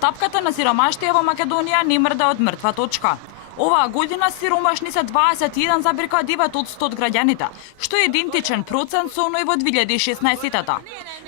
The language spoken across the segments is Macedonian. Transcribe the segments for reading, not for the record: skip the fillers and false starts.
Стапката на сиромаштија во Македонија не мрда од мртва точка. Оваа година сиромашни се 21,9 од 100 граѓаните, што е идентичен процент со оној во 2016-та.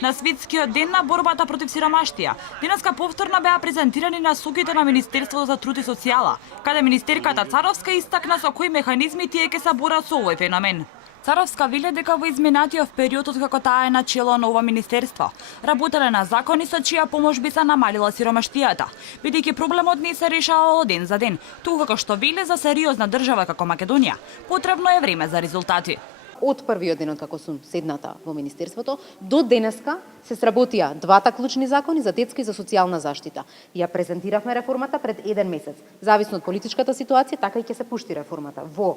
На Светскиот ден на борбата против сиромаштија, денеска повторно беа презентирани насоките на Министерството за труд и социјала, каде министерката Царовска истакна со кои механизми тие ќе се борат со овој феномен. Царовска веле дека во изминатиот период откако таа е на чело на ова министерство, работеле на закони со чија помош би се намалила сиромаштијата, бидејќи проблемот не се решавал ден за ден, туку како што веле за сериозна држава како Македонија, потребно е време за резултати. Од првиот ден како сум седната во министерството до денеска се сработија двата клучни закони за детска и за социјална заштита. Ја презентиравме реформата пред еден месец. Зависно од политичката ситуација, така и ќе се пушти реформата во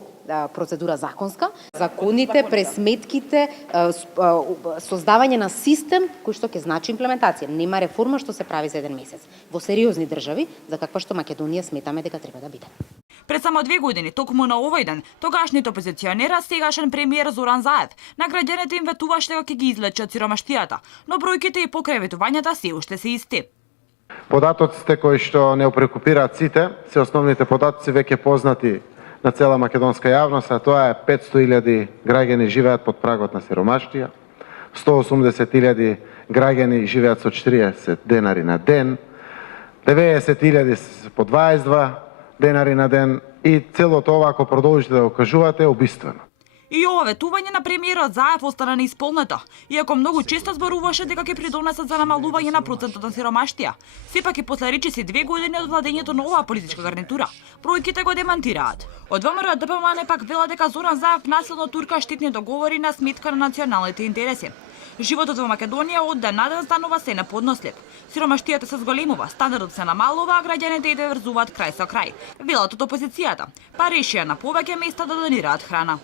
процедура законска. Законите, пресметките, создавање на систем кој што ќе значи имплементација. Нема реформа што се прави за еден месец. Во сериозни држави, за каква што Македонија сметаме дека треба да биде. Пред само 2 години, токму на овој ден, тогашниот опозиционер, сегашен премиер Зоран Заев, на граѓаните им ветуваше дека ќе ги излече од сиромаштијата, но бројките и покрај ветувањата се уште се исти. Податоците кои што не опрекупираат сите, се основните податоци веќе познати на цела македонска јавност, а тоа е 500.000 граѓани живеат под прагот на сиромаштија, 180.000 граѓани живеат со 40 денари на ден, 90.000 по 22 денари на ден и целото ова, ако продолжите да го кажувате, е убиствено. И ова ветување на премиерот Заев остана неисполнето, иако многу често зборуваше дека ќе придонесат за намалување на процентот на сиромаштија. Сепак и после речиси 2 години од владењето на оваа политичка гарнитура, бројките го демантираат. Од ВМРО ДПМН пак вела дека Зоран Заев насилно турка штитни договори на сметка на националните интереси. Животот во Македонија од ден на ден станува се неподнослив. Сиромаштијата се зголемува, стандардот се намалува, а граѓаните и врзуваат крај со крај. Велат од опозицијата, па решија на повеќе места да донираат храна.